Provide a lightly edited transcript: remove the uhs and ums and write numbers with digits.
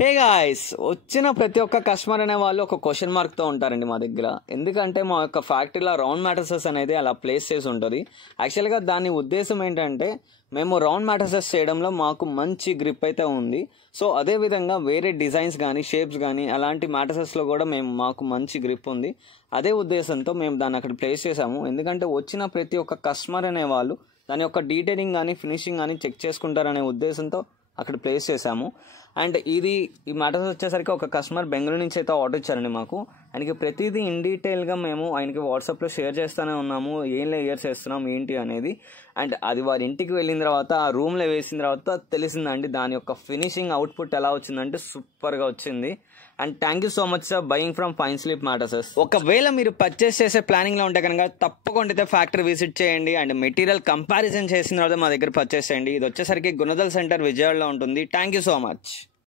Hey guys, వచ్చిన ప్రతి ఒక్క కస్టమర్ అనే వాళ్ళు ఒక క్వశ్చన్ మార్క్తో ఉంటారండి మా దగ్గర. ఎందుకంటే మా యొక్క ఫ్యాక్టరీలో రౌండ్ మ్యాట్రసెస్ అనేది అలా ప్లేస్ చేసి ఉంటుంది. యాక్చువల్గా దాని ఉద్దేశం ఏంటంటే మేము రౌండ్ మ్యాట్రసెస్ చేయడంలో మాకు మంచి గ్రిప్ అయితే ఉంది. సో అదేవిధంగా వేరే డిజైన్స్ కానీ షేప్స్ కానీ అలాంటి మ్యాట్రసెస్లో కూడా మాకు మంచి గ్రిప్ ఉంది. అదే ఉద్దేశంతో మేము దాన్ని అక్కడ ప్లేస్ చేసాము. ఎందుకంటే వచ్చిన ప్రతి ఒక్క కస్టమర్ అనే వాళ్ళు దాని యొక్క డీటెయిలింగ్ కానీ ఫినిషింగ్ కానీ చెక్ చేసుకుంటారనే ఉద్దేశంతో అక్కడ ప్లేస్ చేసాము. అండ్ ఈ మ్యాటర్స్ వచ్చేసరికి ఒక కస్టమర్ బెంగళూరు నుంచి అయితే ఆర్డర్ ఇచ్చారండి మాకు. ఆయనకి ప్రతిదీ ఇన్ డీటెయిల్గా మేము ఆయనకి వాట్సాప్లో షేర్ చేస్తూనే ఉన్నాము, ఏం లేయర్స్ వేస్తున్నాం ఏంటి అనేది. అండ్ అది వారి ఇంటికి వెళ్ళిన తర్వాత ఆ రూమ్లో వేసిన తర్వాత తెలిసిందండి దాని యొక్క ఫినిషింగ్ అవుట్పుట్ ఎలా వచ్చిందంటే సూపర్గా వచ్చింది. And thank you so much sir buying from fine sleep mattresses. ఒకవేళ మీరు పర్చేస్ చేసే ప్లానింగ్లో ఉంటే కనుక తప్పకుండా అయితే ఫ్యాక్టరీ విజిట్ చేయండి. అండ్ మెటీరియల్ కంపారిజన్ చేసిన తర్వాత మా దగ్గర పర్చేస్ చేయండి. ఇది వచ్చేసరికి గుణదల్ సెంటర్ విజయవాడలో ఉంటుంది. Thank you so much.